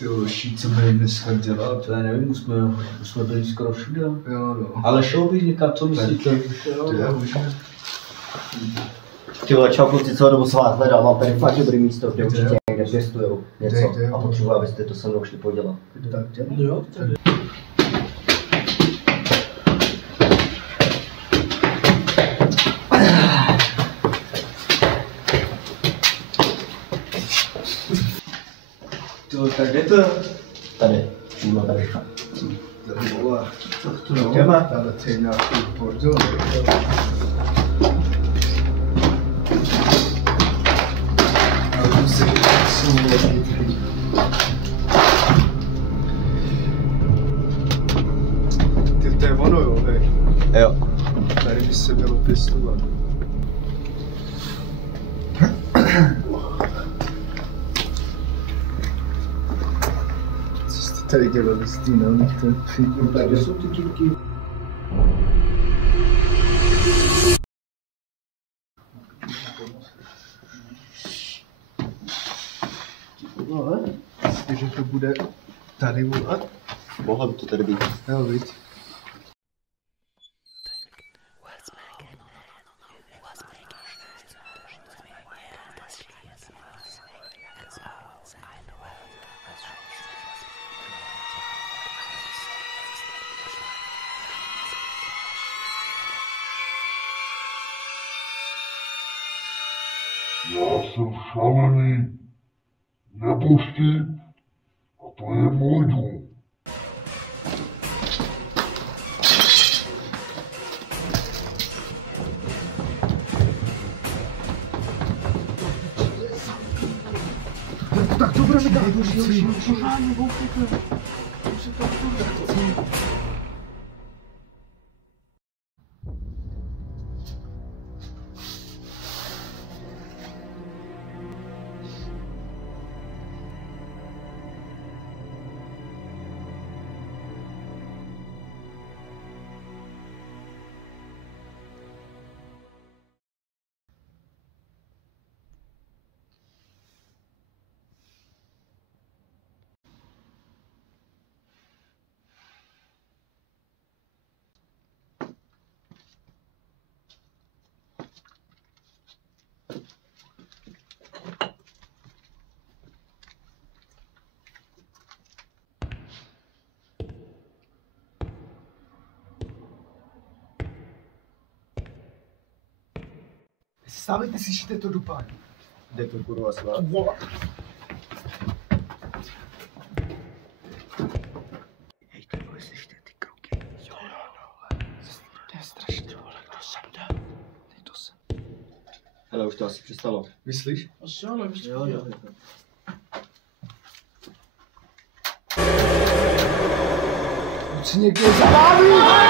Ty hoší, co by dneska dělat, já nevím, už jsme byli skoro všude. Jo, no. Ale šel bych někam, co myslíte? Ty vole, čau kluci, celou dobu jsem vás hledal, mám tady fakt dobrý místo, kde určitě někde pěstujou něco a potřebuji, abyste to se mnou šli podělat. Tak jo, tady. Tak kde to? Tady, přímo tady. Tady vole. To jdeme. Ale to je nějaký bordel. Ale musí Ty to je ono jo, hej. Jo. Tady by se mělo pěstovat. Co jste tady dělali s tím, no? Tady jsou ty díky. Myslíte, že to bude tady volat? Mohlo by to tady být. Jo, viď. Já jsem šalený, nepustit, a to je můj dům. Tak dobré mi dát, už Stávejte si, šíte to dupání. Kde to kurva svát? Hej, ty vole, slyšte ty kroky. Jo, to je strašně, vole, kdo sem jde? Dej to sem. Hele, už to asi přestalo. Myslíš? Asi jo, nevíš, Jo. Už si někdo zaváví!